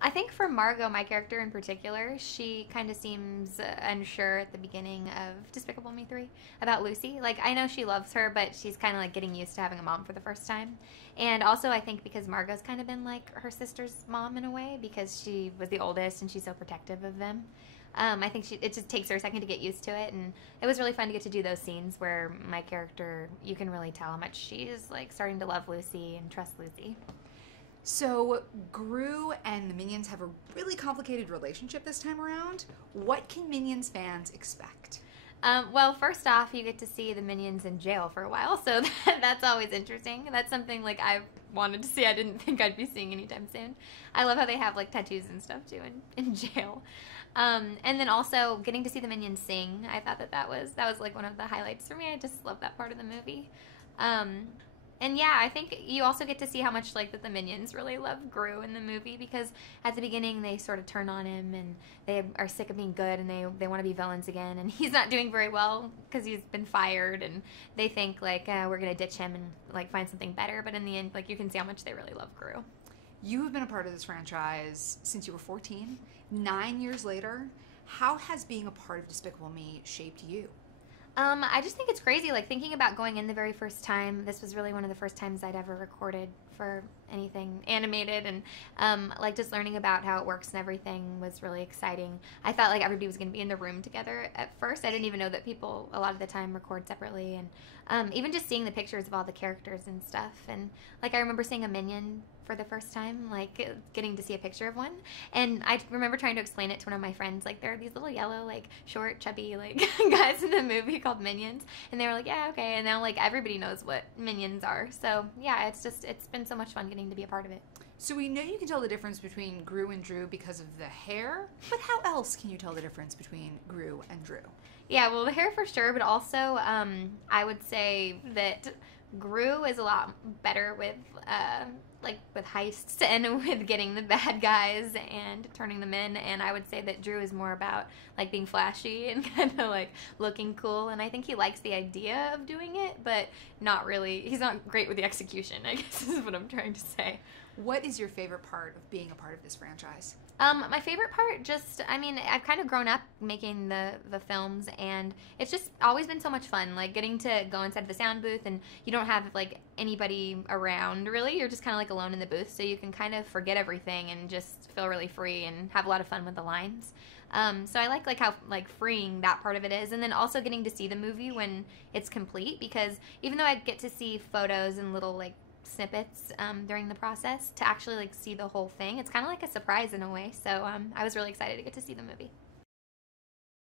I think for Margot, my character in particular, she kind of seems unsure at the beginning of Despicable Me 3 about Lucy. Like, I know she loves her, but she's kind of like getting used to having a mom for the first time. And also, I think because Margot's kind of been like her sister's mom in a way because she was the oldest and she's so protective of them. I think it just takes her a second to get used to it, and it was really fun to get to do those scenes where my character, you can really tell how much she's like starting to love Lucy and trust Lucy. So, Gru and the Minions have a really complicated relationship this time around. What can Minions fans expect? Well, first off, you get to see the Minions in jail for a while, so that's always interesting. That's something like I wanted to see. I didn't think I'd be seeing anytime soon. I love how they have like tattoos and stuff too in jail. And then also getting to see the Minions sing. I thought that was like one of the highlights for me. I just love that part of the movie. And yeah, I think you also get to see how much like that the Minions really love Gru in the movie because at the beginning they sort of turn on him and they are sick of being good and they want to be villains again and he's not doing very well because he's been fired and they think like we're gonna ditch him and like find something better, but in the end like you can see how much they really love Gru. You have been a part of this franchise since you were 14. 9 years later, how has being a part of Despicable Me shaped you? I just think it's crazy, like, thinking about going in the very first time. This was really one of the first times I'd ever recorded for anything animated, and, like, just learning about how it works and everything was really exciting. I thought, like, everybody was going to be in the room together at first. I didn't even know that people, a lot of the time, record separately, and even just seeing the pictures of all the characters and stuff, and, like, I remember seeing a Minion for the first time, like, getting to see a picture of one, and I remember trying to explain it to one of my friends, like, there are these little yellow, like, short, chubby, like, guys in the movie called Minions, and they were like, yeah, okay, and now, like, everybody knows what Minions are, so, yeah, it's been so much fun getting to be a part of it. So we know you can tell the difference between Gru and Drew because of the hair, but how else can you tell the difference between Gru and Drew? Yeah, well, the hair for sure, but also I would say that Gru is a lot better with like with heists and with getting the bad guys and turning them in, and I would say that Drew is more about like being flashy and kind of like looking cool, and I think he likes the idea of doing it, but not really, he's not great with the execution, I guess is what I'm trying to say. What is your favorite part of being a part of this franchise? My favorite part, just, I mean, I've kind of grown up making the films, and it's just always been so much fun, like, getting to go inside the sound booth, and you don't have, like, anybody around, really. You're just kind of, like, alone in the booth, so you can kind of forget everything and just feel really free and have a lot of fun with the lines. So I like, how, like, freeing that part of it is, and then also getting to see the movie when it's complete, because even though I get to see photos and little, like, snippets during the process, to actually like see the whole thing, it's kind of like a surprise in a way, so I was really excited to get to see the movie.